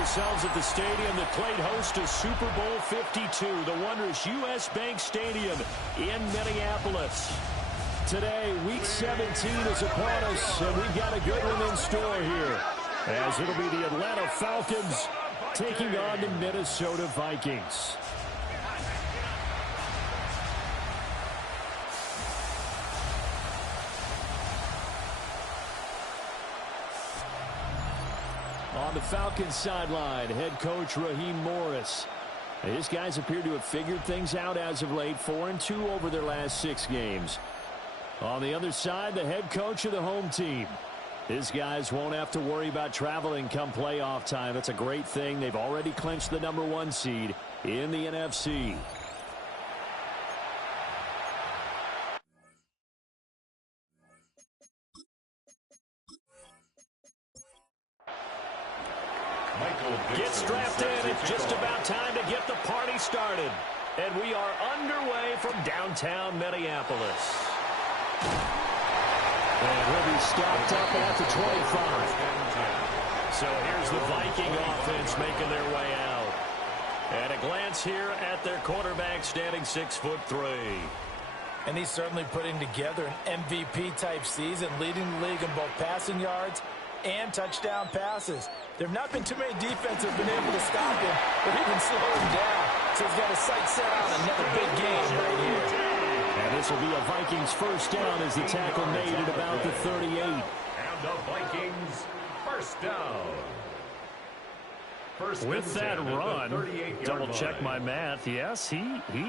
ourselves at the stadium that played host to Super Bowl 52, the wondrous U.S. Bank Stadium in Minneapolis. Today, Week 17 is upon us, and we've got a good one in store here, as it'll be the Atlanta Falcons taking on the Minnesota Vikings. On the Falcons sideline, head coach Raheem Morris. His guys appear to have figured things out as of late, 4-2 over their last 6 games. On the other side, the head coach of the home team. His guys won't have to worry about traveling come playoff time. It's a great thing. They've already clinched the #1 seed in the NFC. Get strapped in. It's just about time to get the party started. And we are underway from downtown Minneapolis. And we'll be stopped up at the 25. So here's the Viking offense making their way out. And a glance here at their quarterback standing 6'3". And he's certainly putting together an MVP-type season, leading the league in both passing yards and touchdown passes. There have not been too many defenses have been able to stop him or even slow him down. So he's got his sights set on another big game right here. And this will be a Vikings first down as the tackle made at about the 38. And the Vikings first down. With that run, double-check my math, yes, he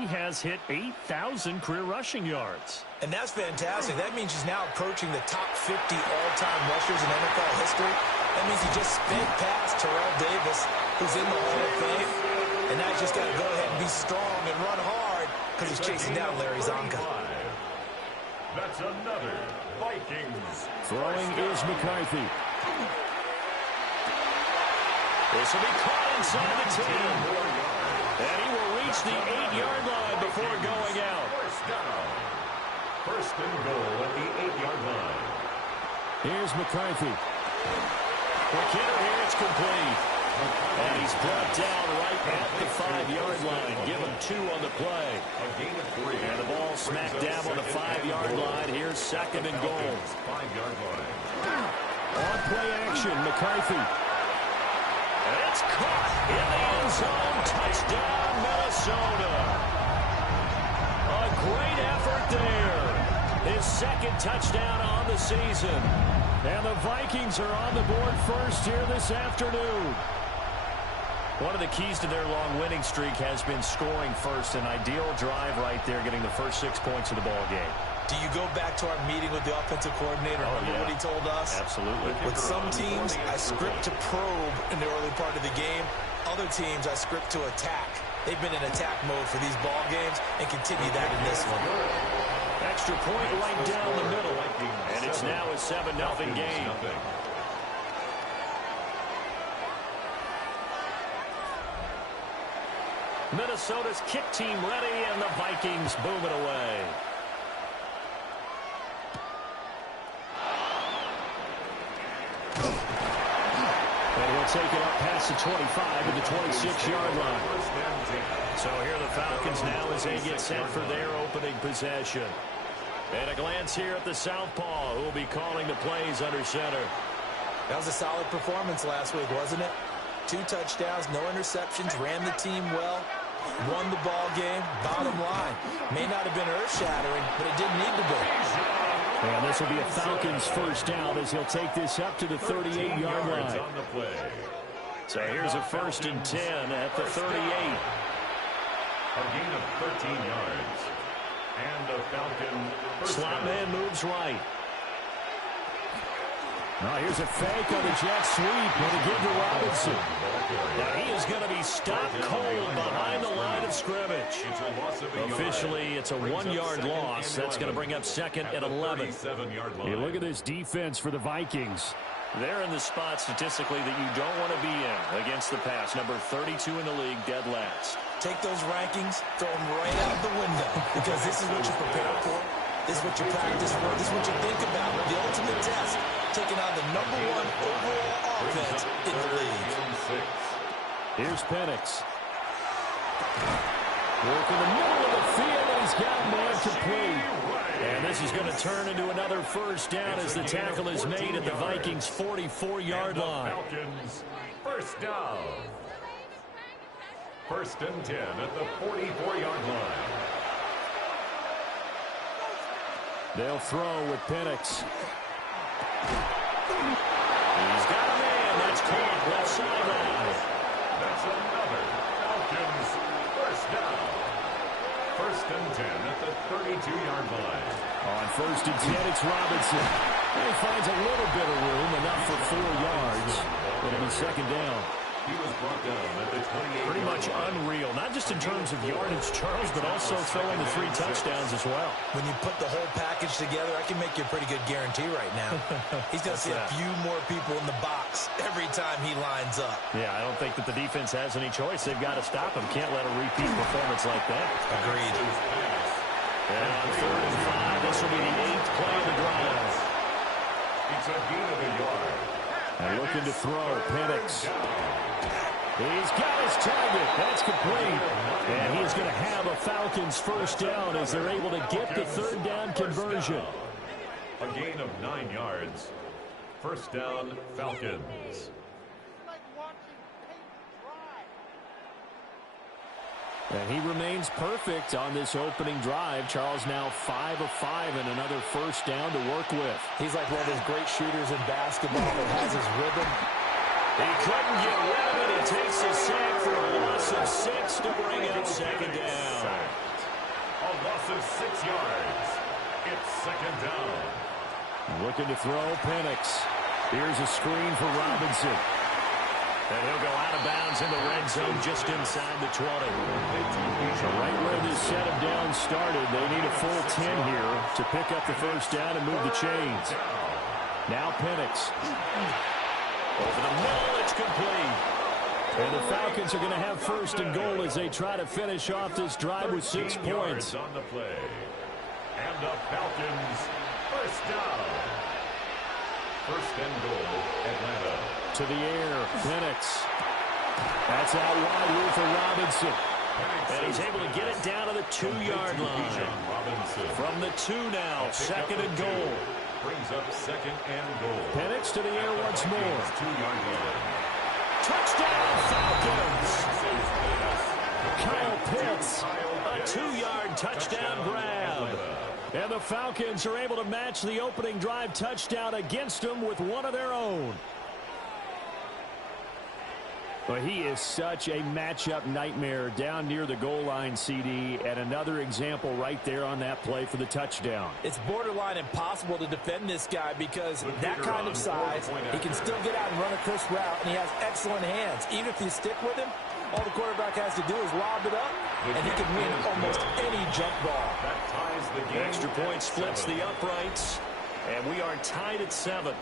has hit 8,000 career rushing yards. And that's fantastic. That means he's now approaching the top 50 all-time rushers in NFL history. That means he just spent past Terrell Davis, who's in the Hall of Fame. And now he's just got to go ahead and be strong and run hard because he's chasing down Larry Zonka. That's another Vikings. Throwing is McCarthy. This will be caught inside the 10. And he will reach the 8-yard line before going out. First down. First and goal at the 8-yard line. Here's McCarthy. McKinnon here, it's complete. And he's brought down right at the 5-yard line. Give him 2 on the play. A gain of 3. And the ball smack dab on the 5-yard line. Here's second and goal. 5-yard line. On play action, McCarthy. It's caught in the end zone. Touchdown, Minnesota. A great effort there. His second touchdown on the season. And the Vikings are on the board first here this afternoon. One of the keys to their long winning streak has been scoring first. An ideal drive right there, getting the first 6 points of the ball game. Do you go back to our meeting with the offensive coordinator? Remember what he told us? Absolutely. With some teams, I script to probe in the early part of the game. Other teams, I script to attack. They've been in attack mode for these ball games and continue that in this one. Extra point right down the middle. And it's now a 7-0 game. Minnesota's kick team ready, and the Vikings boom it away. And we'll take it up past the 25 to the 26-yard line. So here are the Falcons now as they get set for their opening possession. And a glance here at the southpaw, who will be calling the plays under center. That was a solid performance last week, wasn't it? 2 touchdowns, no interceptions, ran the team well, won the ball game. Bottom line, may not have been earth-shattering, but it didn't need to be. And this will be a Falcons first down as he'll take this up to the 38-yard line. On the play. So here's a 1st and 10 at the 38. A gain of 13 yards. And the Falcon Slot man moves right. Now here's a fake on the jet sweep. Going to give to Robinson. Now he is going to be stopped cold behind the line of scrimmage. Officially, it's a 1-yard loss. That's going to bring up second and 11. Hey, look at this defense for the Vikings. They're in the spot statistically that you don't want to be in against the pass. Number 32 in the league, dead last. Take those rankings, throw them right out the window, because this is what you prepare for. This is what you practice for. This is what you think about. The ultimate test, taking on the #1 overall offense in the league. Here's Penix. Work in the middle of the field, and he's got man complete. And this is going to turn into another first down as the tackle is made at the Vikings' 44-yard line. Falcons, first down. First and 10 at the 44-yard line. They'll throw with Penix. He's got a man. That's caught left sideline. That's another Falcons first down. First and 10 at the 32-yard line. On first and 10, it's Robinson. And he finds a little bit of room, enough for 4 yards. It'll be second down. He was brought down at the 28. Pretty much unreal, not just in terms of yardage, Charles, but also throwing the 3 touchdowns as well. When you put the whole package together, I can make you a pretty good guarantee right now. He's going to see a few more people in the box every time he lines up. Yeah, I don't think that the defense has any choice. They've got to stop him. Can't let a repeat performance like that. Agreed. And on third and 5, this will be the 8th play of the drive. It's a gain of a yard. And looking to throw, Penix. He's got his target. That's complete. And he's going to have a Falcons first down as they're able to get the third down conversion. A gain of 9 yards. First down, Falcons. And he remains perfect on this opening drive. Charles now 5 of 5 and another first down to work with. He's like one of those great shooters in basketball that has his rhythm. He couldn't get rid of it. He takes a sack for a loss of 6 to bring up second down. A loss of 6 yards. It's second down. Looking to throw, Penix. Here's a screen for Robinson. And he'll go out of bounds in the red zone just inside the 20. So right where this set of downs started, they need a full 10 here to pick up the first down and move the chains. Now Penix. Over the middle, it's complete. And the Falcons are going to have first and goal as they try to finish off this drive with 6 points. On the play. And the Falcons first down. First and goal, Atlanta. To the air, Penix. That's out wide here for Robinson. And he's able to get it down to the 2-yard line. From the 2 now, second and goal. Brings up second and goal. Penix to the air once more. 2-yard line. Touchdown, Falcons! Kyle Pitts, a 2-yard touchdown grab. And the Falcons are able to match the opening drive touchdown against them with one of their own. But he is such a matchup nightmare down near the goal line, CD, and another example right there on that play for the touchdown. It's borderline impossible to defend this guy because that kind of size, he can still get out and run a crisp route, and he has excellent hands. Even if you stick with him, all the quarterback has to do is lob it up, and he can win almost any jump ball. That ties the game. Extra point splits the uprights, and we are tied at 7.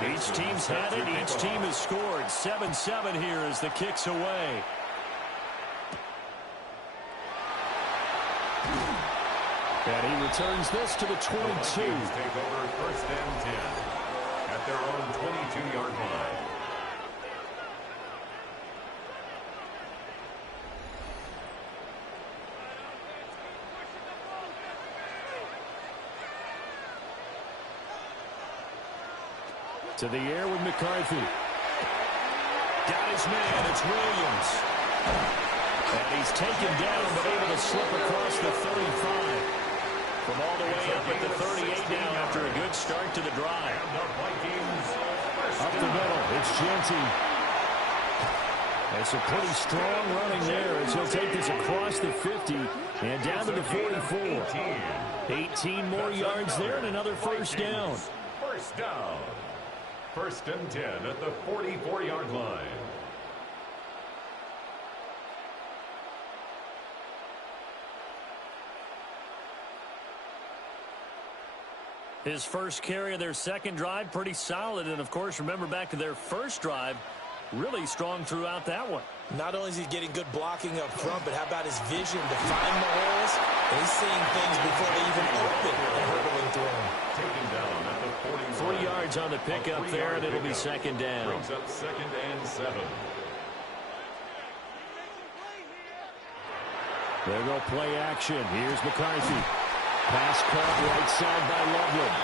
Each team's had it. Each team has scored. 7-7 here as the kick's away. And he returns this to the 22. Take over first and 10 at their own 22-yard line. To the air with McCarthy. Got his man. It's Williams. And he's taken down but able to slip across the 35. From all the way up at the 38 now after a good start to the drive. Up the middle. It's Genty. And some pretty strong running there as he'll take this across the 50 and down to the 44. 18 more yards there and another first down. First down. First and 10 at the 44-yard line. His first carry of their second drive, pretty solid. And, of course, remember back to their first drive, really strong throughout that one. Not only is he getting good blocking up front, but how about his vision to find the holes? And he's seeing things before they even open and hurdling through them. Taken down at the 40. 3 yards on the pickup there, and it'll be second down. Brings up 2nd and 7. There go play action. Here's McCarthy. Pass caught right side by Loveland.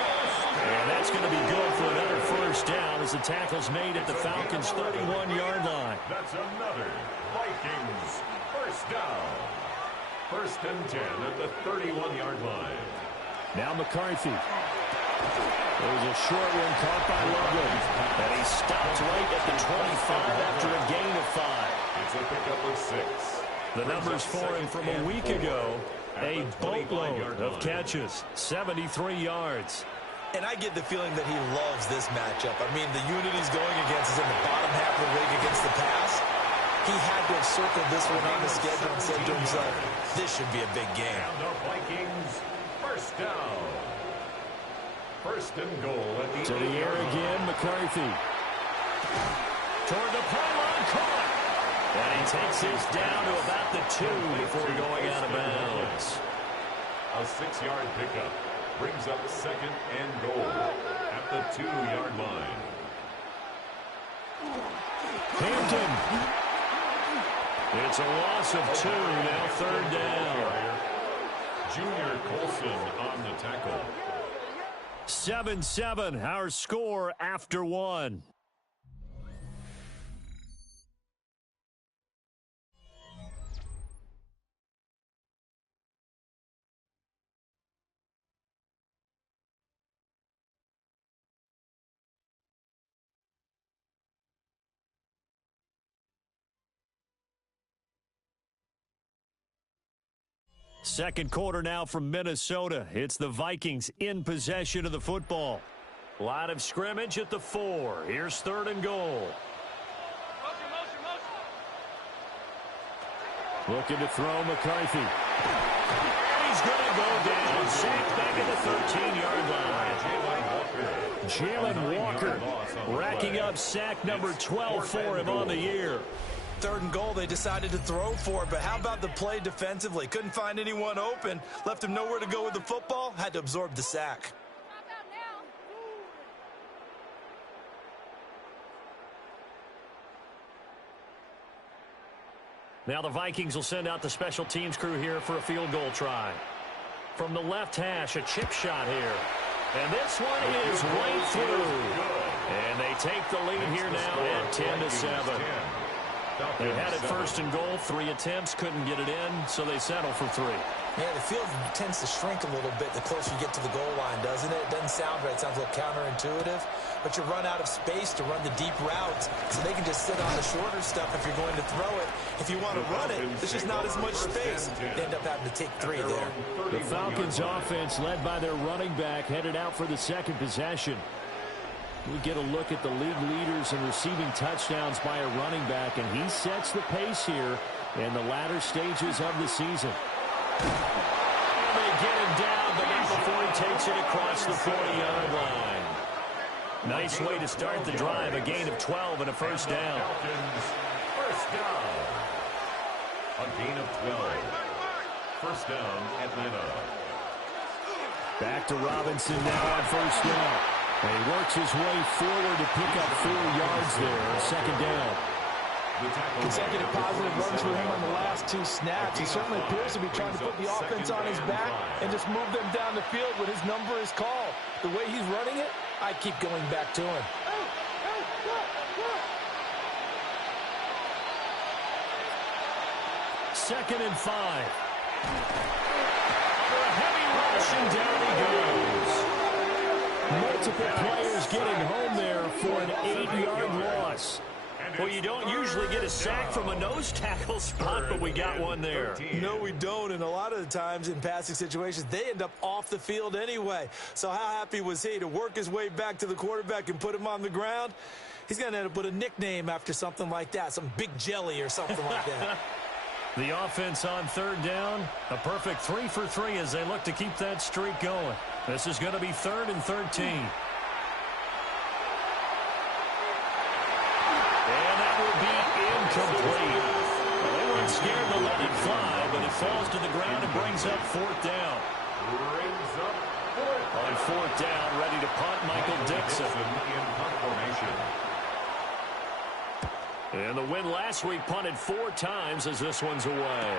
And that's going to be good for another first down as the tackle's made at the Falcons' 31-yard line. That's another Vikings first down. 1st and 10 at the 31-yard line. Now McCarthy. There's a short one caught by Loveland. And he stopped right at the 25 after a gain of 5. It's a pickup of 6. The numbers for him from a week ago, a boatload of catches, 73 yards. And I get the feeling that he loves this matchup. I mean, the unit he's going against is in the bottom half of the league against the pass. He had to have circled this one on the schedule and said to himself, this should be a big game. And the Vikings first down. 1st and goal at the To the air again, McCarthy. Toward the pylon, caught. And he takes this down to about the 2 before going out of bounds. A 6-yard pickup brings up 2nd and goal at the 2-yard line. Hampton. It's a loss of 2, now 3rd down. Junior Colson on the tackle. 7-7, our score after 1. Second quarter now from Minnesota. It's the Vikings in possession of the football. Line of scrimmage at the 4. Here's 3rd and goal. Looking to throw McCarthy. He's going to go down. Sacked back at the 13-yard line. Jalen Walker racking up sack number 12 for him on the year. 3rd and goal, they decided to throw for it, but how about the play defensively? Couldn't find anyone open, left him nowhere to go with the football, had to absorb the sack. Now the Vikings will send out the special teams crew here for a field goal try. From the left hash, a chip shot here. And this one is right through. And they take the lead here now at 10-7. They had it 1st and goal, 3 attempts, couldn't get it in, so they settle for 3. Yeah, the field tends to shrink a little bit the closer you get to the goal line, doesn't it? It doesn't sound right. It sounds a little counterintuitive, but you run out of space to run the deep routes, so they can just sit on the shorter stuff if you're going to throw it. If you want to run it, there's just not as much space. They end up having to take 3 there. The Falcons offense, led by their running back, headed out for the second possession. We get a look at the league leaders in receiving touchdowns by a running back, and he sets the pace here in the latter stages of the season. And they get him down, but not before he takes it across the 40-yard line. Nice way to start the drive, a gain of 12 and a first down. First down. A gain of 12. First down, Atlanta. Back to Robinson now on first down. And he works his way forward to pick up 4 yards there on second down. Consecutive positive runs for him on the last 2 snaps. He certainly appears to be trying to put the offense on his back and just move them down the field when his number is called. The way he's running it, I keep going back to him. Second and 5. Under a heavy rush, and down he goes. Multiple players getting home there for an 8-yard loss. Well, you don't usually get a sack from a nose tackle spot, but we got one there. No, we don't, and a lot of the times in passing situations, they end up off the field anyway. So how happy was he to work his way back to the quarterback and put him on the ground? He's going to end up with a nickname after something like that, some Big Jelly or something like that. The offense on third down, a perfect 3 for 3 as they look to keep that streak going. This is going to be 3rd and 13. And that will be incomplete. scared to let it fly, but it falls to the ground and brings up fourth down. On fourth down, ready to punt, Michael Dixon. In punt formation. And the win last week punted 4 times as this one's away.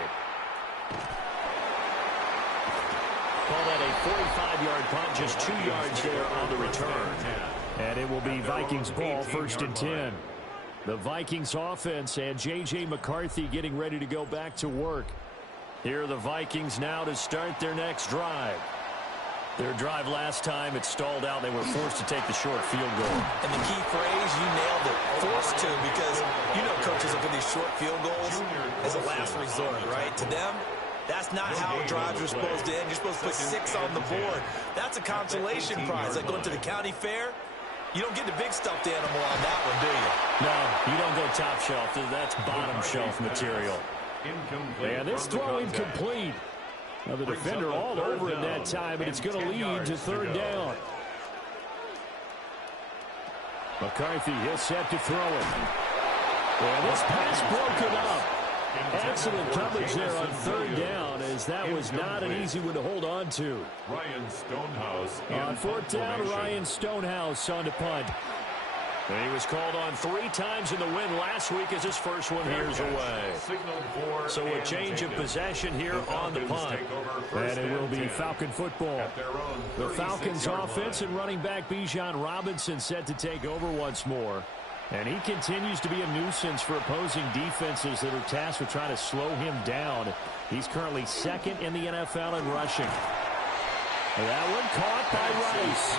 Call that a 45-yard punt, just 2 yards there on the return. And it will be Vikings ball, 1st and 10. The Vikings offense and J.J. McCarthy getting ready to go back to work. Here are the Vikings now to start their next drive. Their drive last time, it stalled out. They were forced to take the short field goal. And the key phrase, you nailed it, forced to, because you know coaches look at these short field goals as a last resort, right? To them, that's not how drives are supposed to end. You're supposed to put 6 on the board. That's a consolation prize. Like going to the county fair, you don't get the big stuffed animal on that one, do you? No, you don't go top shelf. That's bottom shelf material. And this throw incomplete. Now the defender all over it that time, and it's going to lead to 3rd down. McCarthy, he'll set to throw it. And this pass broken up. Excellent coverage there on 3rd down, as that was not an easy one to hold on to. Ryan Stonehouse. On 4th down, Ryan Stonehouse on to punt. And he was called on 3 times in the win last week as his first one here's away. So a change of possession here on the punt. And it will be Falcon football. The Falcons offense and running back Bijan Robinson set to take over once more. And he continues to be a nuisance for opposing defenses that are tasked with trying to slow him down. He's currently 2nd in the NFL in rushing. That one caught by Rice.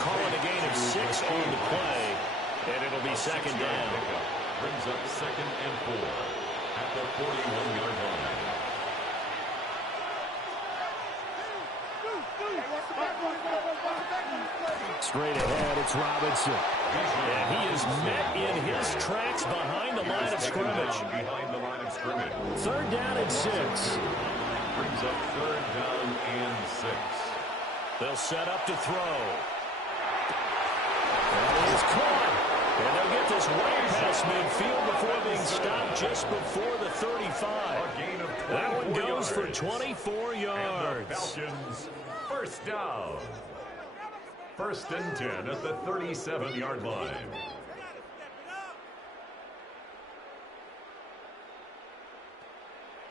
Calling a gain of 6 on the play, and it'll be 2nd down. Brings up 2nd and 4 at the 41-yard line. Straight ahead, it's Robinson. And he is met in his tracks behind the line of scrimmage. 3rd down and 6. Brings up 3rd down and 6. They'll set up to throw. And it is caught. And they'll get this way past midfield before being stopped just before the 35. That one goes for 24 yards. And the Falcons, 1st down. 1st and 10 at the 37-yard line.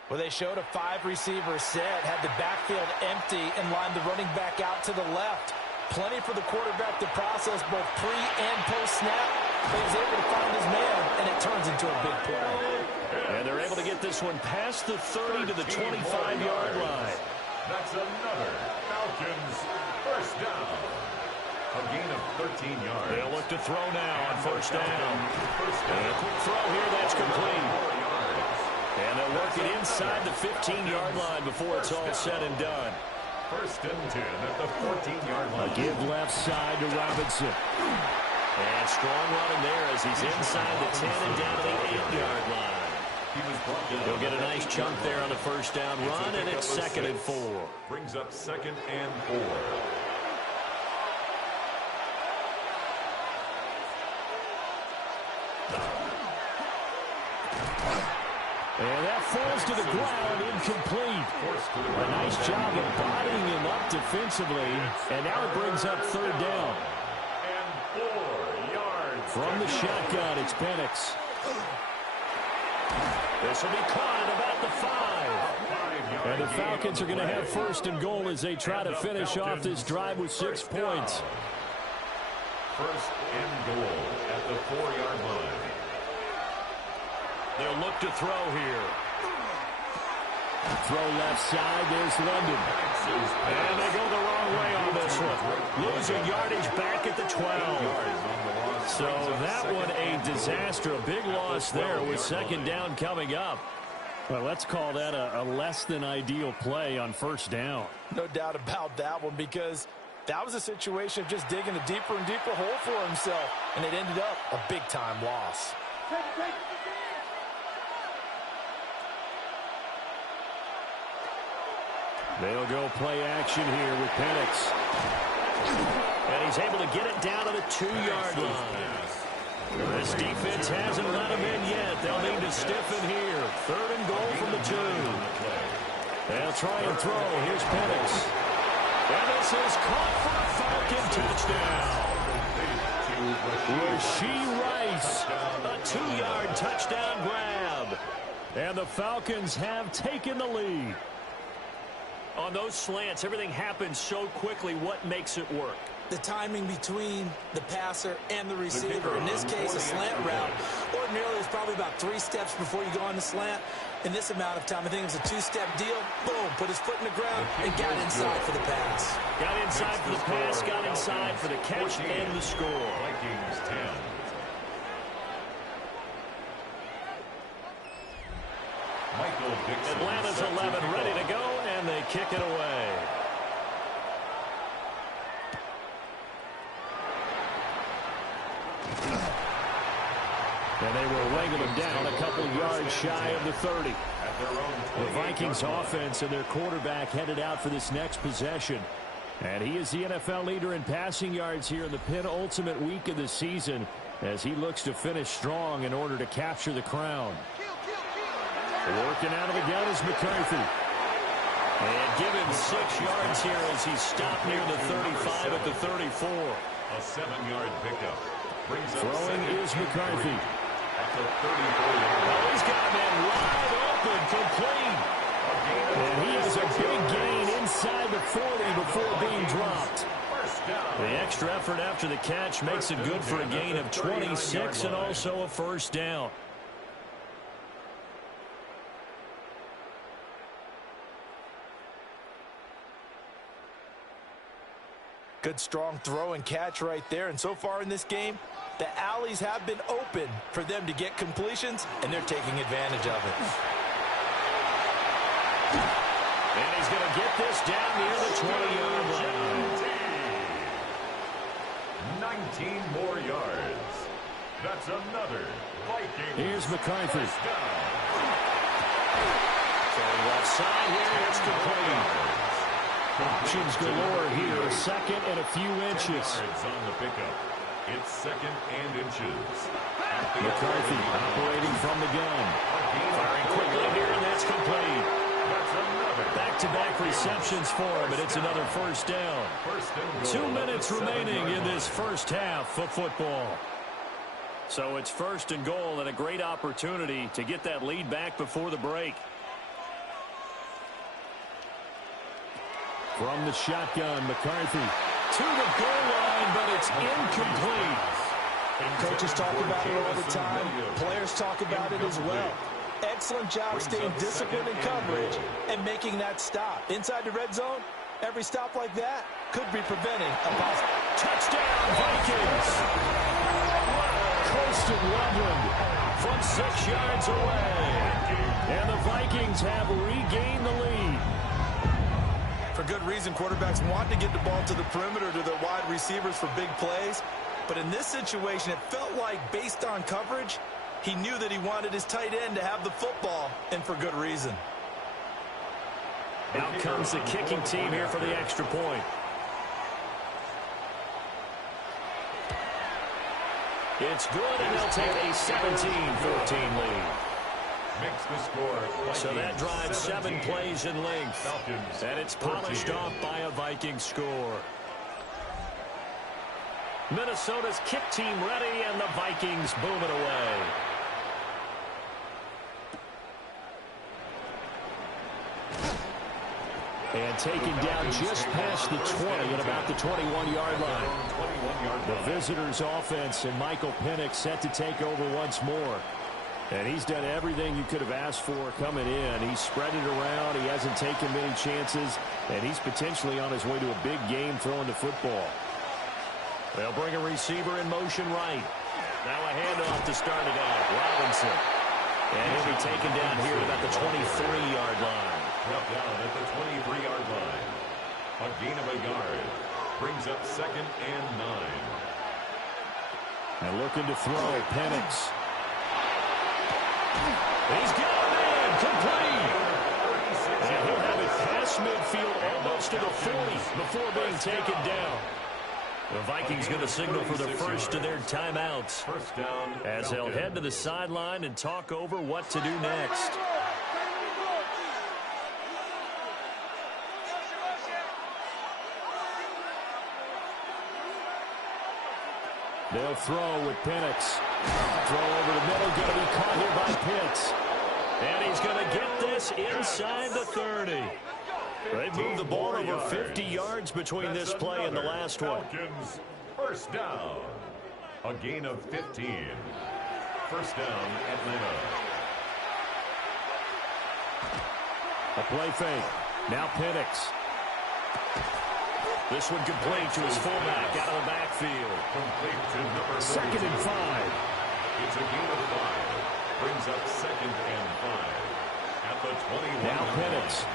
Well, they showed a 5-receiver set, had the backfield empty, and lined the running back out to the left. Plenty for the quarterback to process both pre- and post-snap. But he's able to find his man, and it turns into a big play. And they're able to get this one past the 30 to the 25-yard line. That's another Falcons 1st down. A gain of 13 yards. They'll look to throw now on 1st down. And a quick throw here, that's complete. And they'll work it inside the 15-yard line before it's all said and done. 1st and 10 at the 14-yard line. A give left side to Robinson. And strong running there as he's inside the 10 and down to the 8-yard line. He'll get a nice chunk there on the 1st down run, and it's 2nd and 4. Brings up 2nd and 4. And that falls to the ground, incomplete. A nice job of bodying him up defensively, and now it brings up 3rd down. And 4 yards. From the shotgun, it's Penix. This will be caught at about the 5. And the Falcons are going to have 1st and goal as they try to finish off this drive with 6 points. 1st and goal at the 4-yard line. They'll look to throw here. Throw left side, there's London. And they go the wrong way on this one. Losing yardage back at the 12. So that one a disaster. A big loss there with 2nd down coming up. Well, let's call that a less than ideal play on 1st down. No doubt about that one, because that was a situation of just digging a deeper and deeper hole for himself. And it ended up a big-time loss. They'll go play action here with Penix. And he's able to get it down to the 2-yard line. This defense hasn't let them in yet. They'll need to stiffen here. 3rd and goal from the 2. They'll try and throw. Here's Penix. And this is caught for a Falcon touchdown. Rashee Rice, a 2-yard touchdown grab. And the Falcons have taken the lead. On those slants, everything happens so quickly. What makes it work? The timing between the passer and the receiver. In this case, a slant route. Ordinarily, it's probably about 3 steps before you go on the slant. In this amount of time, I think it was a 2-step deal. Boom, put his foot in the ground and got inside for the pass. Got inside for the pass, got inside for the catch and the score. Vikings 10. Atlanta's 11 ready to go, and they kick it away. And they were weighing them down a couple yards shy of the 30. The Vikings offense and their quarterback headed out for this next possession. And he is the NFL leader in passing yards here in the penultimate week of the season as he looks to finish strong in order to capture the crown. Working out of the gun is McCarthy. And give him 6 yards here as he stopped near the 35 at the 34. A 7-yard pickup. Throwing is McCarthy. At the 34-yard. He's got him in wide open, complete. And he has a big gain inside the 40 before being dropped. The extra effort after the catch makes it good for a gain of 26 and also a first down. Good strong throw and catch right there. And so far in this game, the alleys have been open for them to get completions, and they're taking advantage of it. And he's going to get this down near the 20-yard line. 19 more yards. That's another Vikings. Here's McCarthy. Throwing left side here. It's complete. Options galore here. 2nd and a few inches. On the pickup. It's 2nd and inches. McCarthy operating from the gun. Firing quickly here, and that's complete. Back-to-back receptions for him, and it's another first down. 2 minutes remaining in this first half of football. So it's 1st and goal, and a great opportunity to get that lead back before the break. From the shotgun, McCarthy to the goal line, but it's incomplete. Coaches talk about it all the time. Players talk about it as well. Excellent job staying disciplined in coverage and making that stop. Inside the red zone, every stop like that could be preventing a possible touchdown, Vikings. Colston Loveland from 6 yards away. And the Vikings have regained the lead. For good reason, quarterbacks want to get the ball to the perimeter to their wide receivers for big plays. But in this situation, it felt like, based on coverage, he knew that he wanted his tight end to have the football, and for good reason. Out comes the kicking team here for the extra point. It's good, and they'll take a 17-14 lead. Makes the score. So that drives 7 plays in length. And it's polished off by a Viking score. Minnesota's kick team ready, and the Vikings boom it away. And taken down just past the 20 at about the 21-yard line. The visitors' offense and Michael Penix set to take over once more. And he's done everything you could have asked for coming in. He's spread it around. He hasn't taken many chances. And he's potentially on his way to a big game throwing the football. They'll bring a receiver in motion right. Now a handoff to start it out. Robinson. And he'll be taken down here at about the 23-yard line. Brought down at the 23-yard line. A gain of a yard. Brings up 2nd and 9. And looking to throw, Penix. He's got it in, complete. And he'll have it past midfield almost to the 40 before being taken down. The Vikings going to signal for the first of their timeouts as they'll head to the sideline and talk over what to do next. They'll throw with Penix. Throw over the middle, going to be caught here by Pitts. And he's going to get this inside the 30. They moved the ball over 50 yards between this play and the last one. Falcons, first down. A gain of 15. First down, Atlanta. A play fake. Now Penix. This one complete to his fullback out of the backfield. Complete to number 2nd and 5. It's a gain of 5. Brings up 2nd and 5. At the 21. Now Penix.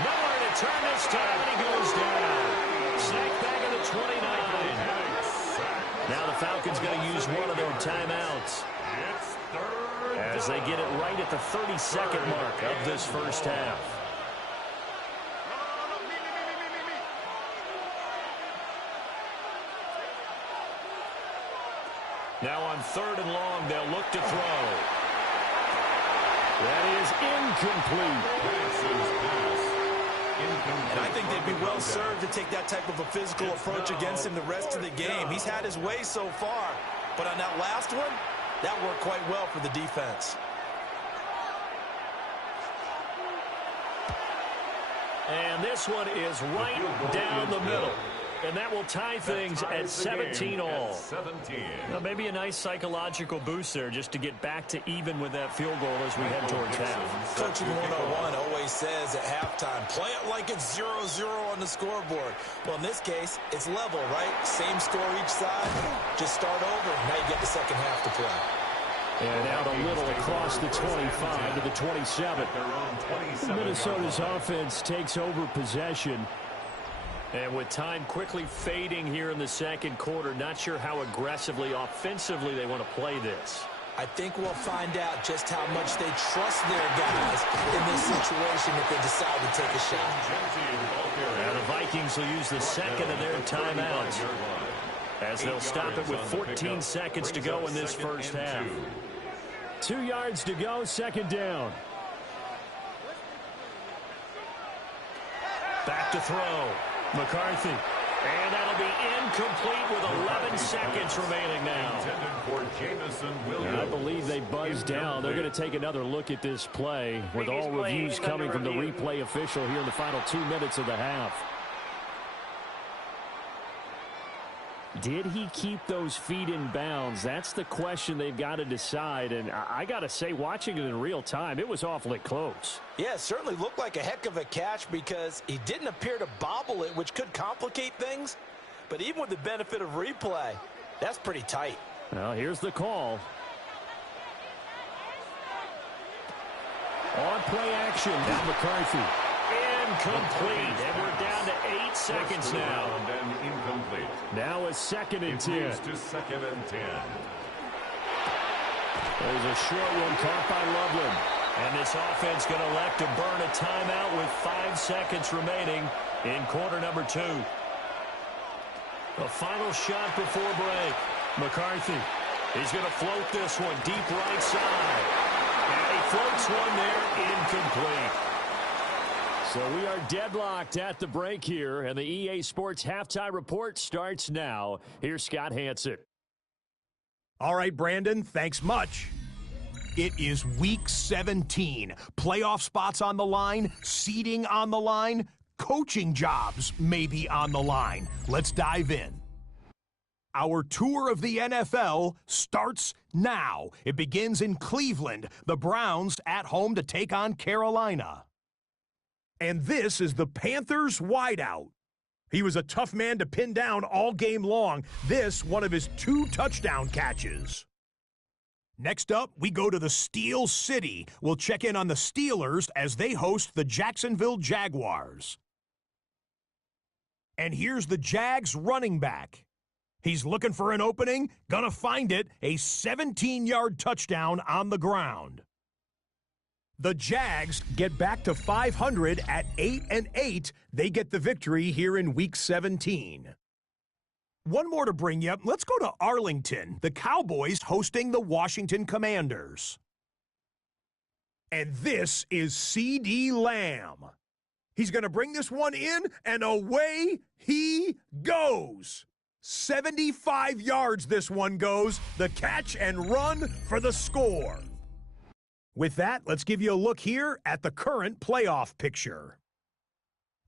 Nowhere to turn this time, and he goes down. Sacked back at the 29. Now the Falcons going to use one of their timeouts as they get it right at the 32nd mark of this first half. Now on 3rd and long, they'll look to throw. That is incomplete. And I think they'd be well served to take that type of a physical approach against him the rest of the game. He's had his way so far, but on that last one, that worked quite well for the defense. And this one is right down the middle. And that will tie things at 17 all. Now, maybe a nice psychological boost there just to get back to even with that field goal as we head towards half. Coaching 101 always says at halftime, play it like it's 0-0 on the scoreboard. Well, in this case, it's level, right? Same score each side. Just start over. Now you get the second half to play. And out a little across the 25 to the 27. Minnesota's offense takes over possession. And with time quickly fading here in the second quarter, not sure how aggressively, offensively they want to play this. I think we'll find out just how much they trust their guys in this situation if they decide to take a shot. Now the Vikings will use the second of their timeouts as they'll stop it with 14 seconds to go in this first half. 2 yards to go, 2nd down. Back to throw. McCarthy. And that'll be incomplete with 11 seconds remaining now. I believe they buzzed down. They're going to take another look at this play with all reviews coming from the replay official here in the final 2 minutes of the half. Did he keep those feet in bounds? That's the question they've got to decide. And I got to say, watching it in real time, it was awfully close. Yeah, it certainly looked like a heck of a catch because he didn't appear to bobble it, which could complicate things. But even with the benefit of replay, that's pretty tight. Well, here's the call. On play action. Now McCarthy. Incomplete. And we're down to 8 seconds now. Now a 2nd and 10. To 2nd and 10. There's a short one caught by Loveland. And this offense going to elect to burn a timeout with 5 seconds remaining in quarter number 2. The final shot before break. McCarthy. He's going to float this one deep right side. And he floats one there, incomplete. So we are deadlocked at the break here, and the EA Sports Halftime Report starts now. Here's Scott Hansen. All right, Brandon, thanks much. It is Week 17. Playoff spots on the line, seeding on the line, coaching jobs may be on the line. Let's dive in. Our tour of the NFL starts now. It begins in Cleveland. The Browns at home to take on Carolina. And this is the Panthers wideout. He was a tough man to pin down all game long. This, one of his 2 touchdown catches. Next up, we go to the Steel City. We'll check in on the Steelers as they host the Jacksonville Jaguars. And here's the Jags running back. He's looking for an opening, gonna find it, a 17-yard touchdown on the ground. The Jags get back to 500 at 8-8. They get the victory here in Week 17. One more to bring you. Let's go to Arlington. The Cowboys hosting the Washington Commanders. And this is C.D. Lamb. He's going to bring this one in, and away he goes. 75 yards this one goes. The catch and run for the score. With that, let's give you a look here at the current playoff picture.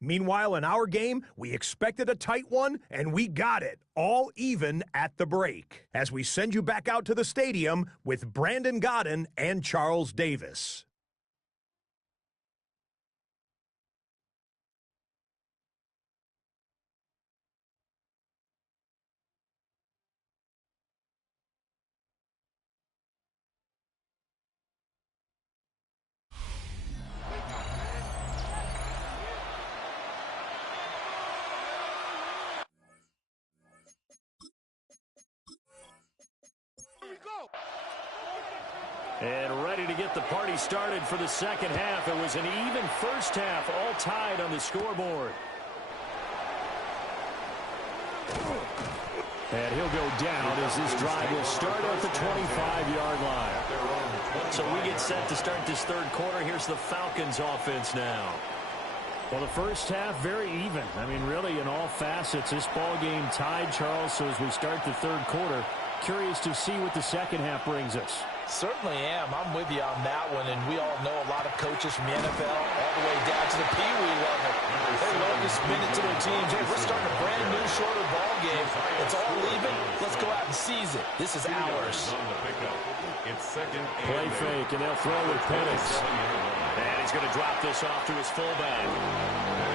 Meanwhile, in our game, we expected a tight one, and we got it, all even at the break, as we send you back out to the stadium with Brandon Godden and Charles Davis. And ready to get the party started for the second half. It was an even first half, all tied on the scoreboard. And he'll go down as this drive will start at the 25-yard line. So we get set to start this third quarter. Here's the Falcons offense now. Well, the first half, very even. I mean, really, in all facets, this ball game tied, Charles. So as we start the third quarter, curious to see what the second half brings us. Certainly am. I'm with you on that one, and we all know a lot of coaches from the NFL all the way down to the Pee Wee level. They love to spin it to their teams. Hey, we're starting a brand new, shorter ball game. It's all even. Let's go out and seize it. This is ours. Play fake, and they'll throw with Kinetik. And he's going to drop this off to his fullback.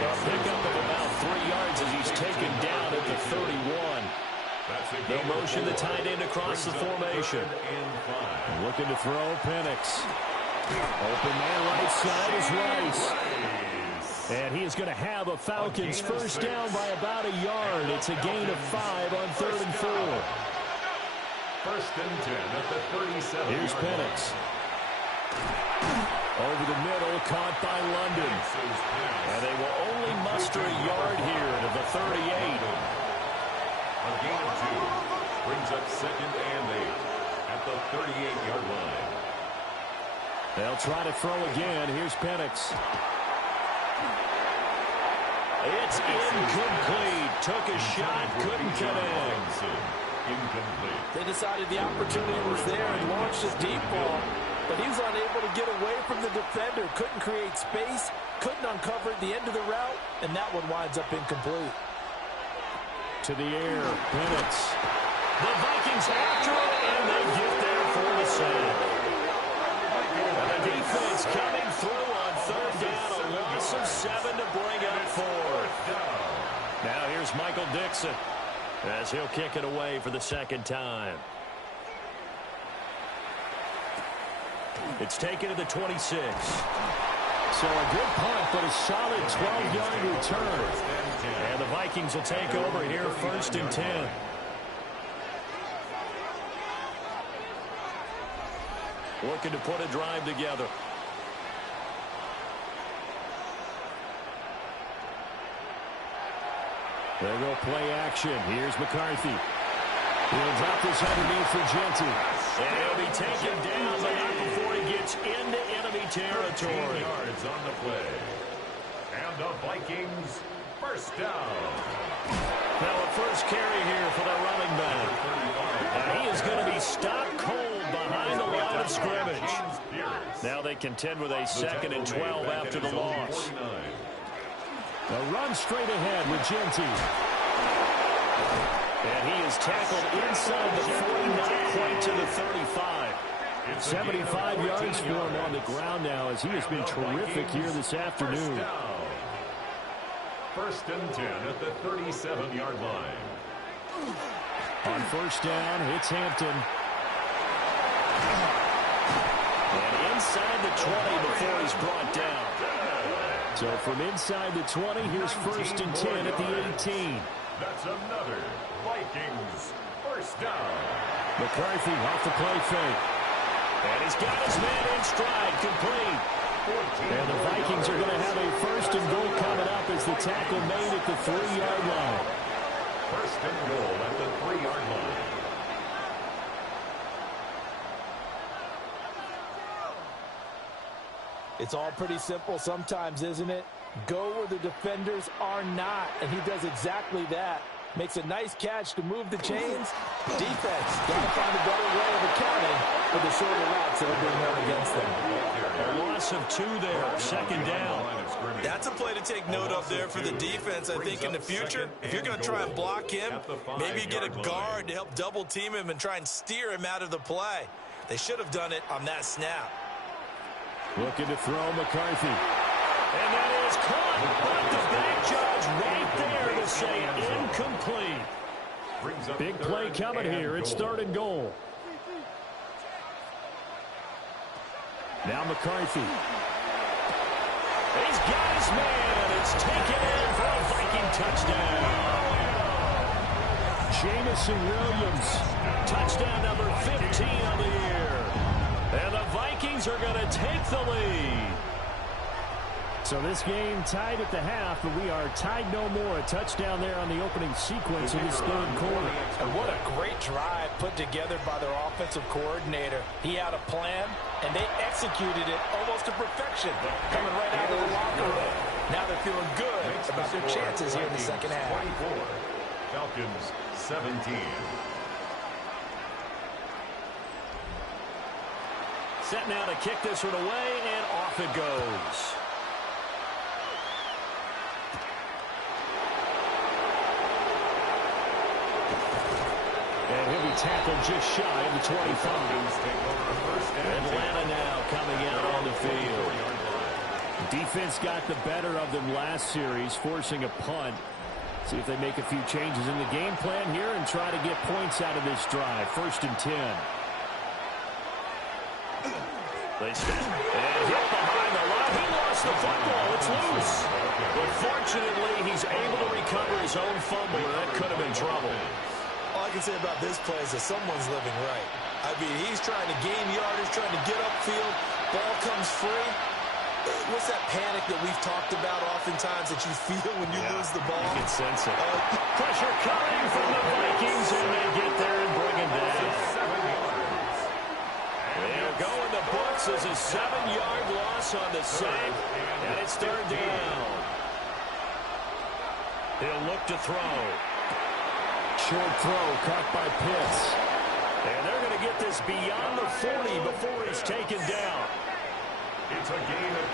A pickup of about 3 yards as he's taken down at the 31. They'll motion the tight end across the formation. Looking to throw, Kinetik. Open man right side is Rice. And he is going to have a Falcons first down by about a yard. It's a gain of 5 on 3rd and 4. First and 10 at the 37. Here's Kinetik. Over the middle, caught by London. And they will only muster a yard here to the 38. A gain of 2 brings up 2nd and 8 at the 38-yard line. They'll try to throw again. Here's Kinetik. It's incomplete. Took a shot, couldn't connect. Incomplete. They decided the opportunity was there and launched a deep ball, but he was unable to get away from the defender. Couldn't create space, couldn't uncover at the end of the route, and that one winds up incomplete. To the air, Kinetik. The Vikings after it, and they get there for the sack. And the defense coming through on 3rd down, a loss of 7 to bring up 4. Now here's Michael Dixon as he'll kick it away for the second time. It's taken to the 26. So a good punt, but a solid 12-yard return. And the Vikings will take over here, 1st and 10. Looking to put a drive together. There go play action. Here's McCarthy. He'll drop this underneath for Genty. And he'll be taken down, but not before he gets into enemy territory. Yards on the play. And the Vikings first down. Now a first carry here for the running back. And he is going to be stopped cold behind the line of scrimmage. Now they contend with a 2nd and 12 after the loss. A run straight ahead with Genty. And he is tackled inside the 40, not quite to the 35. 75 yards for him on the ground now as he has been terrific here this afternoon. First and 10 at the 37-yard line. On first down, it's Hampton. And inside the 20 before he's brought down. So from inside the 20, here's 1st and 10 at the 18. That's another Vikings first down. McCarthy off the play fake. And he's got his man in stride, complete. And the Vikings are going to have a first and goal coming up as the tackle made at the 3-yard line. First and goal at the 3-yard line. It's all pretty simple sometimes, isn't it? Go where the defenders are not, and he does exactly that. Makes a nice catch to move the chains. Defense got to find a better way of accounting for the shorter routes that are being run against them. A loss of 2 there, second down. That's a play to take note of there for the defense. I think in the future, if you're going to try and block him, maybe you get a guard to help double team him and try and steer him out of the play. They should have done it on that snap. Looking to throw McCarthy. And that is caught, but the back judge right there to say incomplete. Big play coming here. It's 3rd and goal. Now McCarthy. He's got his man. It's taken in for a Viking touchdown. Jamison Williams. Touchdown number 15 on the year. And the Vikings are going to take the lead. So this game tied at the half, but we are tied no more. A touchdown there on the opening sequence of this 3rd quarter. And what a great drive put together by their offensive coordinator. He had a plan, and they executed it almost to perfection, coming right out of the locker room. Now they're feeling good about their chances here in the second half. 24, Falcons 17. Set now to kick this one away, and off it goes. And he'll be tackled just shy of the 25. Atlanta now coming out on the field. Defense got the better of them last series, forcing a punt. See if they make a few changes in the game plan here and try to get points out of this drive. 1st and 10. They step and hit behind the line. He lost the football. It's loose. But fortunately, he's able to recover his own fumble, and that could have been trouble. All I can say about this play is that someone's living right. I mean, he's trying to gain yardage, trying to get upfield. Ball comes free. What's that panic that we've talked about oftentimes that you feel when you lose the ball? You can sense it. Pressure coming from the Vikings, and they get there and bring him down. They'll go in the books as a 7-yard loss on the sack, and it's 3rd down. He'll look to throw. Short throw caught by Pitts. And they're going to get this beyond the 40 before he's taken down. It's a gain of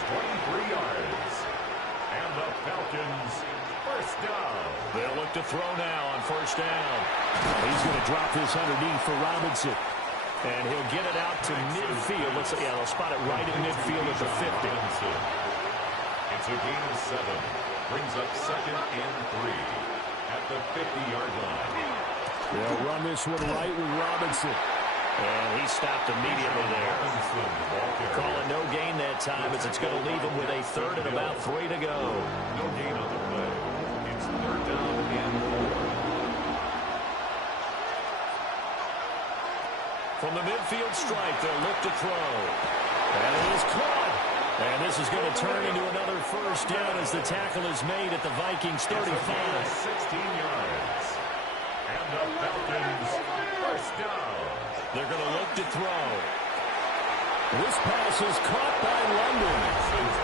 23 yards. And the Falcons, first down. They'll look to throw now on 1st down. He's going to drop this underneath for Robinson. And he'll get it out to midfield. They'll spot it right at midfield at the 50. It's a gain of 7. Brings up 2nd and 3 at the 50-yard line. They'll run this one right with Robinson. And he stopped immediately there. Calling no gain that time as it's going to leave him with a 3rd and about 3 to go. No gain on the play. It's 3rd down and 4. From the midfield stripe, they'll look to throw. And it is caught. And this is going to turn into another 1st down as the tackle is made at the Vikings 35. 16 yards. And the Falcons, first down. They're going to look to throw. This pass is caught by London.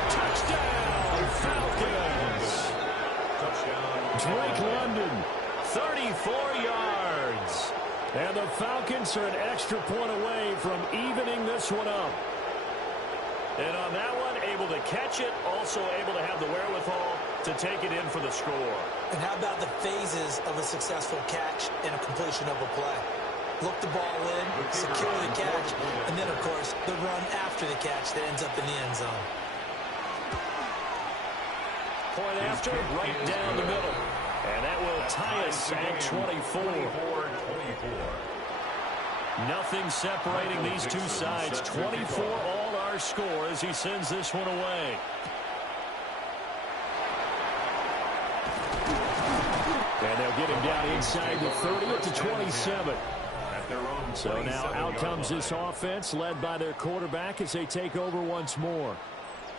Touchdown, Falcons. Touchdown. Drake London, 34 yards. And the Falcons are an extra point away from evening this one up. And on that one, able to catch it, also able to have the wherewithal to take it in for the score. And how about the phases of a successful catch and a completion of a play? Look the ball in, secure the catch, and then, of course, the run after the catch that ends up in the end zone. Point after, right down the middle. And that will tie us at 24. Nothing separating these two sides. 24 all our score as he sends this one away. And they'll get him down inside the 30 to 27. So now out comes this offense led by their quarterback as they take over once more.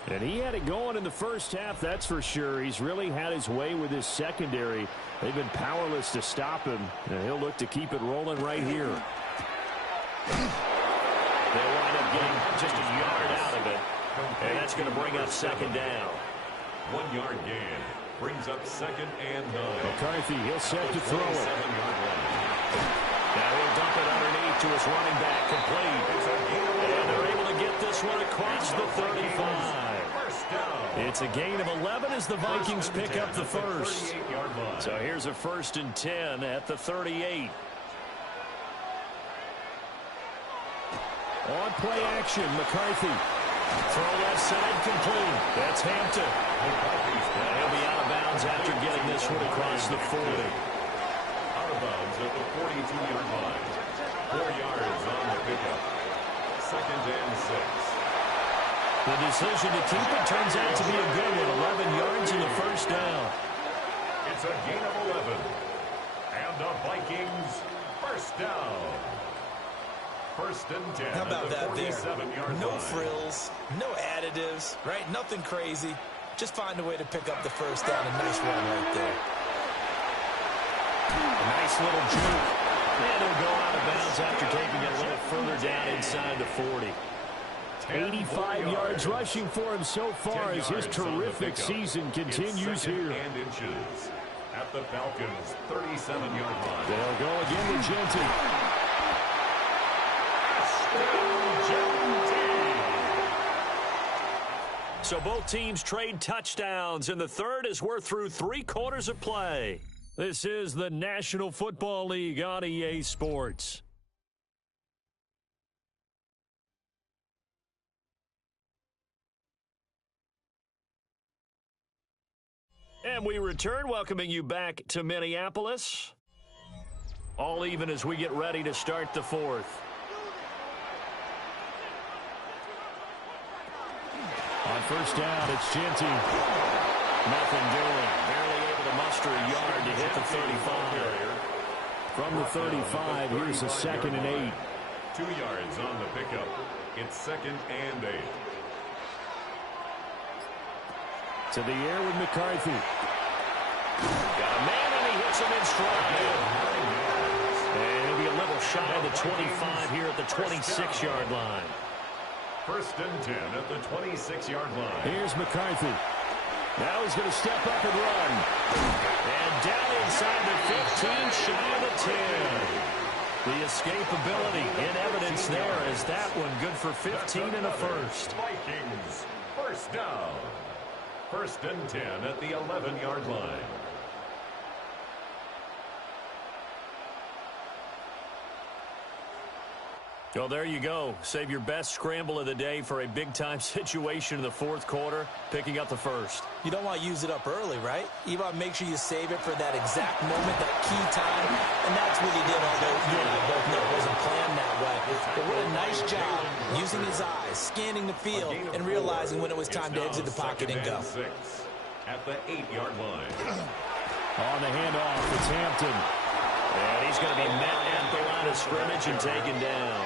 And he had it going in the first half, that's for sure. He's really had his way with his secondary. They've been powerless to stop him, and he'll look to keep it rolling right here. They'll wind up getting just a yard out of it, and that's going to bring up second down. 1 yard gain brings up second and 9. McCarthy, he'll set to throw it. Now he'll dump it underneath to his running back, complete. And they're able to get this one across the 35. It's a gain of 11 as the Vikings pick up the first. So here's a 1st and 10 at the 38. On play action, McCarthy. Throw left side, complete. That's Hampton. And he'll be out of bounds after getting this one across the 40. Out of bounds at the 42-yard line. 4 yards on the pickup. 2nd and 6. The decision to keep it turns out to be a good one. 11 yards in the first down. It's a gain of 11. And the Vikings first down. 1st and 10. How about that there? No line. frills, no additives, right? Nothing crazy. Just find a way to pick up the first down. A nice run right there. A nice little juke. And he'll go out of bounds after taking it a little further down inside the 40. 85 yards rushing for him so far as his terrific season continues here. And inches at the Falcons' 37-yard line. They'll go again with Genty. So both teams trade touchdowns, and the third as we're through 3 quarters of play. This is the National Football League on EA Sports. And we return, welcoming you back to Minneapolis. All even as we get ready to start the 4th. On first down, it's Genty. Nothing doing. Barely able to muster a yard to hit the 35. From the 35, here's a 2nd and 8. 2 yards on the pickup. It's 2nd and 8. To the air with McCarthy. Got a man, and he hits him in stride. And he'll be a little shy of the 25 here at the 26-yard line. 1st and 10 at the 26-yard line. Here's McCarthy. Now he's going to step up and run. And down inside the 15, shy of the 10. The escapability in evidence there as that one good for 15 and a first. Vikings, first down. 1st and 10 at the 11-yard line. Well, there you go. Save your best scramble of the day for a big-time situation in the 4th quarter, picking up the first. You don't want to use it up early, right? You want to make sure you save it for that exact moment, that key time. And that's what he did, although you and I both know it wasn't planned that way. But what a nice job using his eyes, scanning the field, and realizing when it was time to exit the pocket and go. 6 at the 8-yard line. On the handoff, it's Hampton. And he's going to be met at the line of scrimmage and taken down.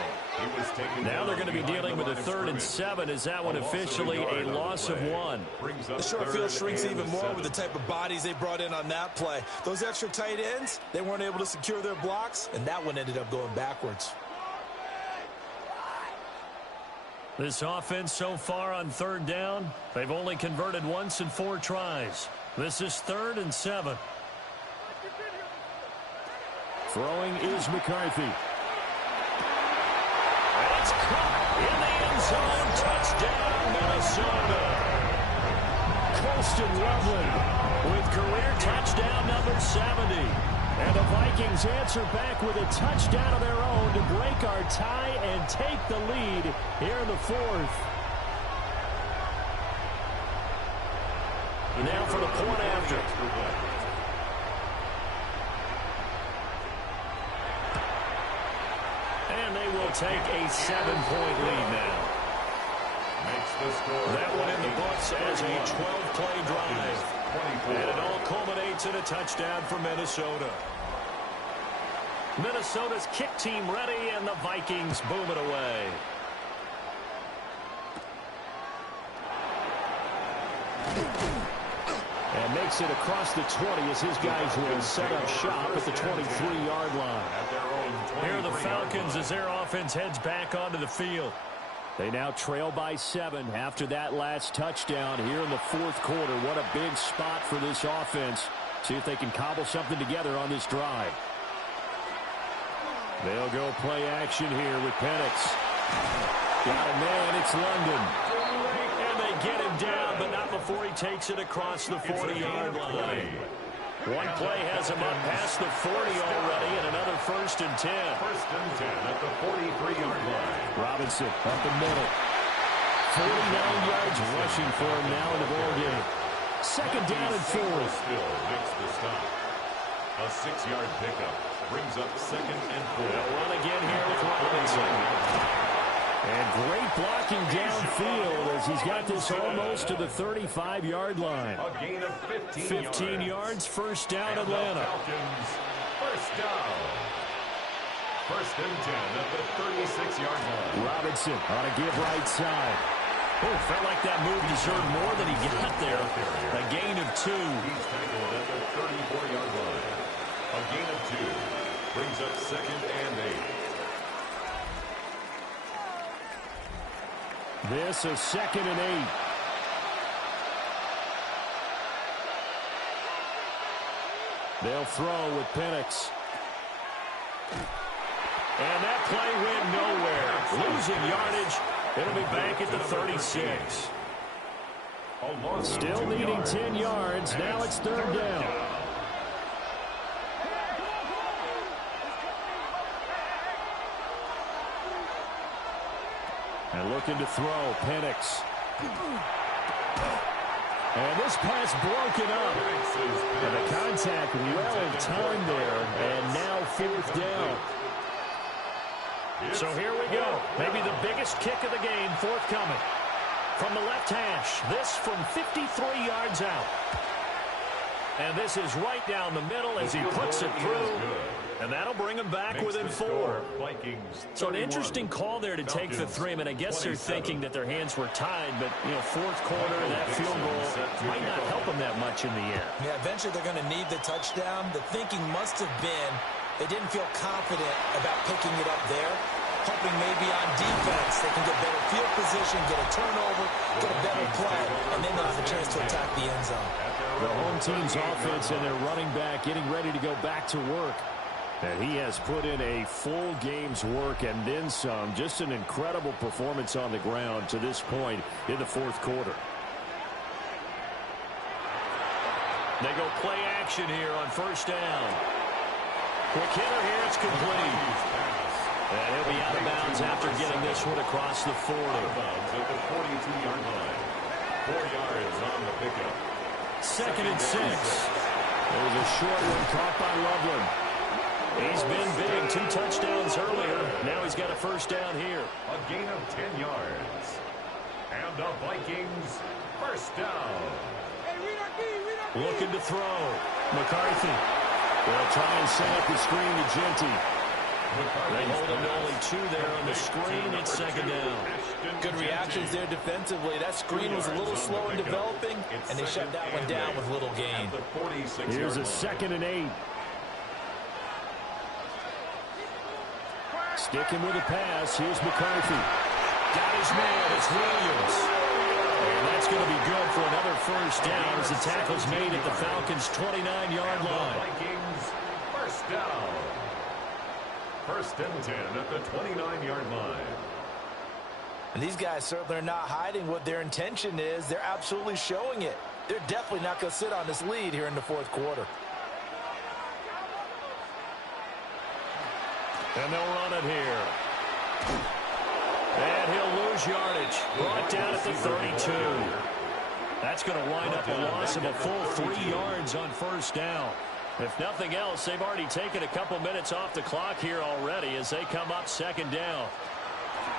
Now they're going to be dealing with a 3rd and 7. Is that one officially a loss of 1? The short field shrinks even more with the type of bodies they brought in on that play. Those extra tight ends, they weren't able to secure their blocks, and that one ended up going backwards. This offense so far on 3rd down, they've only converted once in 4 tries. This is 3rd and 7. Throwing is McCarthy. It's caught in the end zone. Touchdown, Minnesota. Colston Loveland with career touchdown number 70. And the Vikings answer back with a touchdown of their own to break our tie and take the lead here in the 4th. Now for the point after. And they will take a 7-point lead now. That one in the books as a 12-play drive. And it all culminates in a touchdown for Minnesota. Minnesota's kick team ready, and the Vikings boom it away. And makes it across the 20 as his guys will set up shop at the 23-yard line. Here are the Falcons as their offense heads back onto the field. They now trail by 7 after that last touchdown here in the fourth quarter. What a big spot for this offense. See if they can cobble something together on this drive. They'll go play action here with Penix. Got a man, it's London. And they get him down, but not before he takes it across the 40-yard line. One play has him up past the 40 already, and another 1st and 10. 1st and 10 at the 43-yard line. Robinson up the middle. 49 yards rushing for him now in the ball game. 2nd down and 4. Still makes the stop. A 6-yard pickup brings up 2nd and 4. They'll run again here with Robinson. And great blocking downfield as he's got this almost to the 35-yard line. A gain of 15 yards, 1st down, Atlanta. Falcons, 1st down. 1st and 10 at the 36-yard line. Robinson on a give right side. Oh, felt like that move deserved more than he got there. A gain of 2. He's tackled at the 34-yard line. A gain of 2 brings up 2nd and 8. This is 2nd and 8. They'll throw with Penix. And that play went nowhere. Losing yardage. It'll be back at the 36. Still needing 10 yards. Now it's 3rd down. And looking to throw, Penix. And this pass broken up. And the contact well timed there. And now 4th down. So here we go. Maybe the biggest kick of the game forthcoming. From the left hash. This from 53 yards out. And this is right down the middle as he puts it through. And that'll bring him back within 4. So an interesting call there to take the 3. I mean, I guess they're thinking that their hands were tied, but, you know, 4th quarter, that field goal might not help them that much in the end. Yeah, eventually they're going to need the touchdown. The thinking must have been they didn't feel confident about picking it up there, hoping maybe on defense they can get better field position, get a turnover, get a better play, and then they'll have a chance to attack the end zone. The home team's offense and their running back getting ready to go back to work. And he has put in a full game's work and then some. Just an incredible performance on the ground to this point in the 4th quarter. They go play action here on 1st down. Quick hitter here, it's complete. And he'll be out of bounds after getting this one across the 40. At the 42-yard line. 4 yards on the pickup. 2nd and 6. There's a short one caught by Loveland. He's been big. 2 touchdowns earlier. Now he's got a 1st down here. A gain of 10 yards. And the Vikings, 1st down. Looking to throw. McCarthy. They'll try and set up the screen to Genty. They hold him to only 2 there on the screen. It's 2nd down. Good reactions there defensively. That screen was a little slow in developing, and they shut that one down with little gain. Here's a 2nd and 8. Sticking with a pass. Here's McCarthy. Got his man. It's Williams. And that's going to be good for another 1st down as the tackle's made at the Falcons' 29-yard line. Vikings, 1st down. 1st and 10 at the 29-yard line. And these guys certainly are not hiding what their intention is. They're absolutely showing it. They're definitely not going to sit on this lead here in the 4th quarter. And they'll run it here. And he'll lose yardage. Brought down at the 32. That's going to wind up a loss of a full 3 yards on 1st down. If nothing else, they've already taken a couple minutes off the clock here already as they come up 2nd down.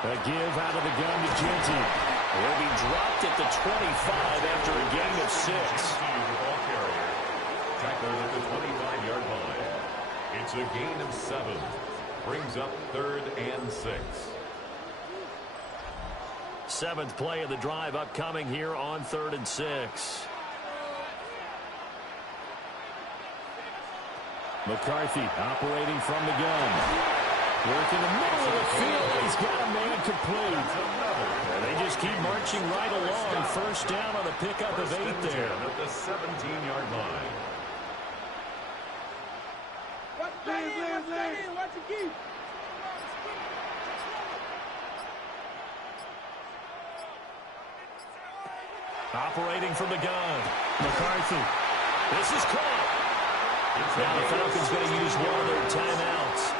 A give out of the gun to Genty. Will be dropped at the 25 after a gain of 6. Tackled at the 25-yard line. It's a gain of 7. Brings up 3rd and 6. 7th play of the drive upcoming here on 3rd and 6. McCarthy operating from the gun. Work in the middle of the field. He's got a man complete. And they just keep marching right along. First down on a pickup of 8 there. At the 17-yard line. Operating from the gun. McCarthy. This is caught. Now the Falcons going to use one of their timeouts.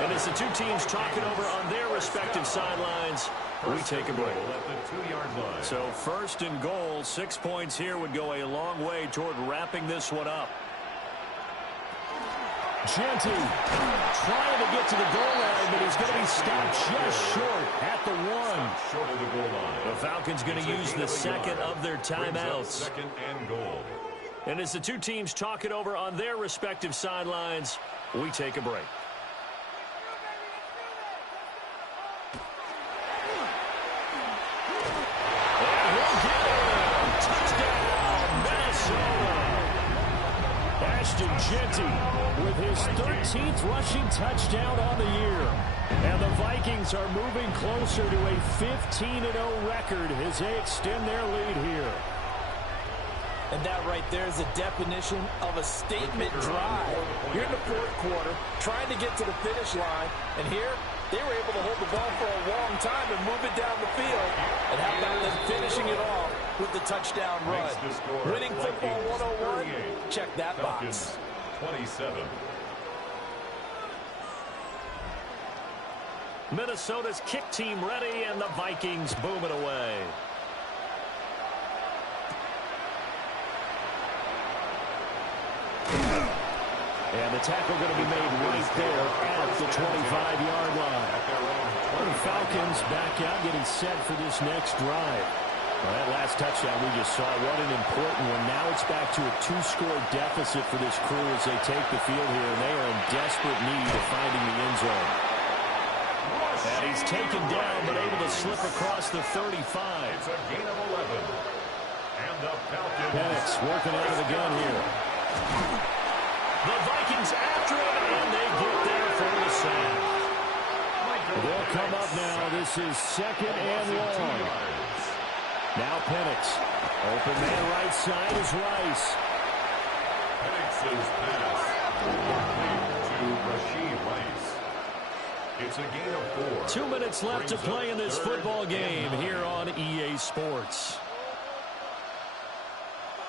And as the two teams talk it over on their respective sidelines, we take a break. At the 2-yard line. So 1st and goal, 6 points here would go a long way toward wrapping this one up. Genty trying to get to the goal line, but he's going to be stopped just short at the 1. Short of the goal line. The Falcons going to use the second of their timeouts. 2nd and goal. And as the two teams talk it over on their respective sidelines, we take a break. Genty with his 13th rushing touchdown on the year. And the Vikings are moving closer to a 15-0 record as they extend their lead here. And that right there is the definition of a statement drive. You're in the 4th quarter, trying to get to the finish line, and here they were able to hold the ball for a long time and move it down the field. And how about them finishing it off with the touchdown run? Winning football 101, check that box. 27. Minnesota's kick team ready, and the Vikings boom it away. And the tackle going to be made right there at the 25-yard line. The Falcons back out getting set for this next drive. Well, that last touchdown we just saw, what an important one. Now it's back to a 2-score deficit for this crew as they take the field here, and they are in desperate need of finding the end zone. And he's taken down, but able to slip across the 35. It's a gain of 11. And the Falcons. Penix working out of the gun here. The Vikings after him, and they get there for the sack. They'll come up now. This is 2nd and long. Now Penix. Open man right side is Rice. Penix's pass. To Rashid Rice. It's a gain of 4. 2 minutes left to play in this football game here on EA Sports.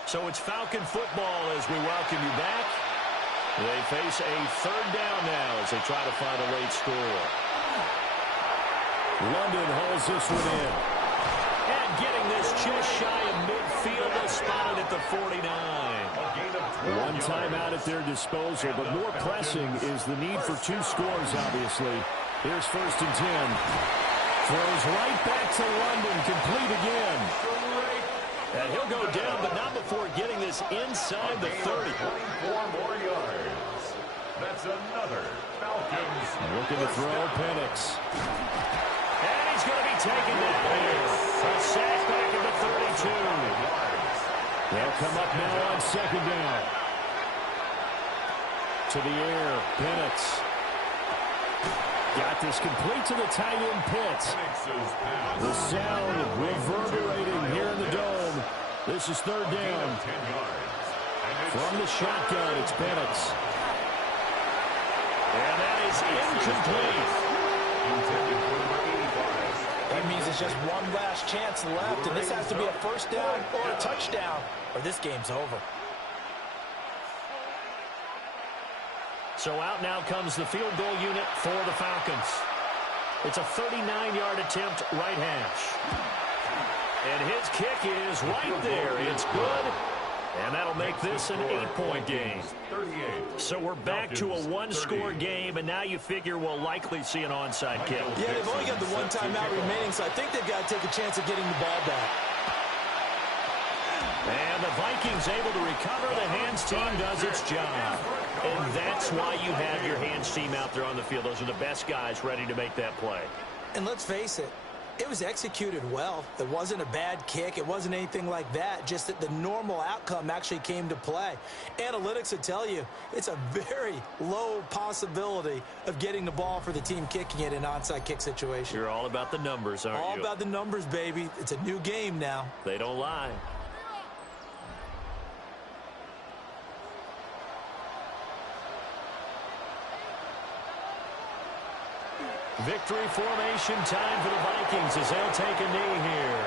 So it's Falcon football as we welcome you back. They face a 3rd down now as they try to find a late score. London hauls this one in. And getting this just shy of midfield, they'll spot it at the 49. One timeout at their disposal, but more pressing is the need for 2 scores, obviously. Here's 1st and 10. Throws right back to London, complete again. And he'll go down, but not before getting this inside the 30. 24 more yards. That's another Falcons. Looking to throw, Penix. And he's going to be taken down here. A sack back at the 32. They'll come up now on 2nd down. To the air, Penix. Got this complete to the tight end Pitts. The sound reverberating here in the dome. This is 3rd down. From the shotgun, it's Penix. And that is incomplete. That means it's just one last chance left, and this has to be a 1st down or a touchdown, or this game's over. So out now comes the field goal unit for the Falcons. It's a 39-yard attempt, right hash. And his kick is right there. It's good. And that'll make this an 8-point game. So we're back to a 1-score game, and now you figure we'll likely see an onside kick. Yeah, they've only got the 1 timeout remaining, so I think they've got to take a chance at getting the ball back. And the Vikings able to recover. The hands team does its job. And that's why you have your hands team out there on the field. Those are the best guys ready to make that play. And let's face it, It was executed well. It wasn't a bad kick. It wasn't anything like that. Just that the normal outcome actually came to play. Analytics will tell you it's a very low possibility of getting the ball for the team kicking it in an onside kick situation. You're all about the numbers, aren't you? All about the numbers, baby. It's a new game now. They don't lie. Victory formation time for the Vikings as they'll take a knee here.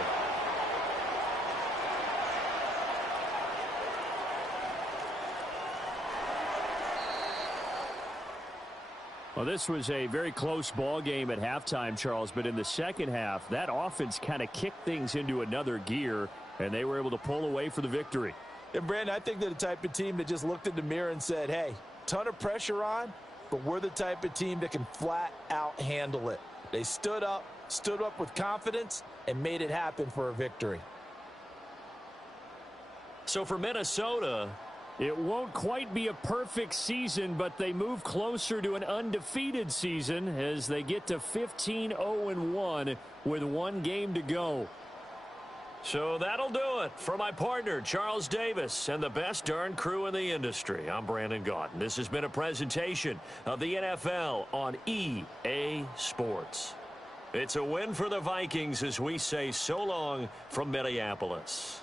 Well, this was a very close ball game at halftime, Charles, but in the second half, that offense kind of kicked things into another gear, and they were able to pull away for the victory. And, Brandon, I think they're the type of team that just looked in the mirror and said, hey, ton of pressure on, but we're the type of team that can flat out handle it. They stood up with confidence, and made it happen for a victory. So for Minnesota, it won't quite be a perfect season, but they move closer to an undefeated season as they get to 15-0-1 with one game to go. So that'll do it for my partner, Charles Davis, and the best darn crew in the industry. I'm Brandon Gaudin. This has been a presentation of the NFL on EA Sports. It's a win for the Vikings as we say so long from Minneapolis.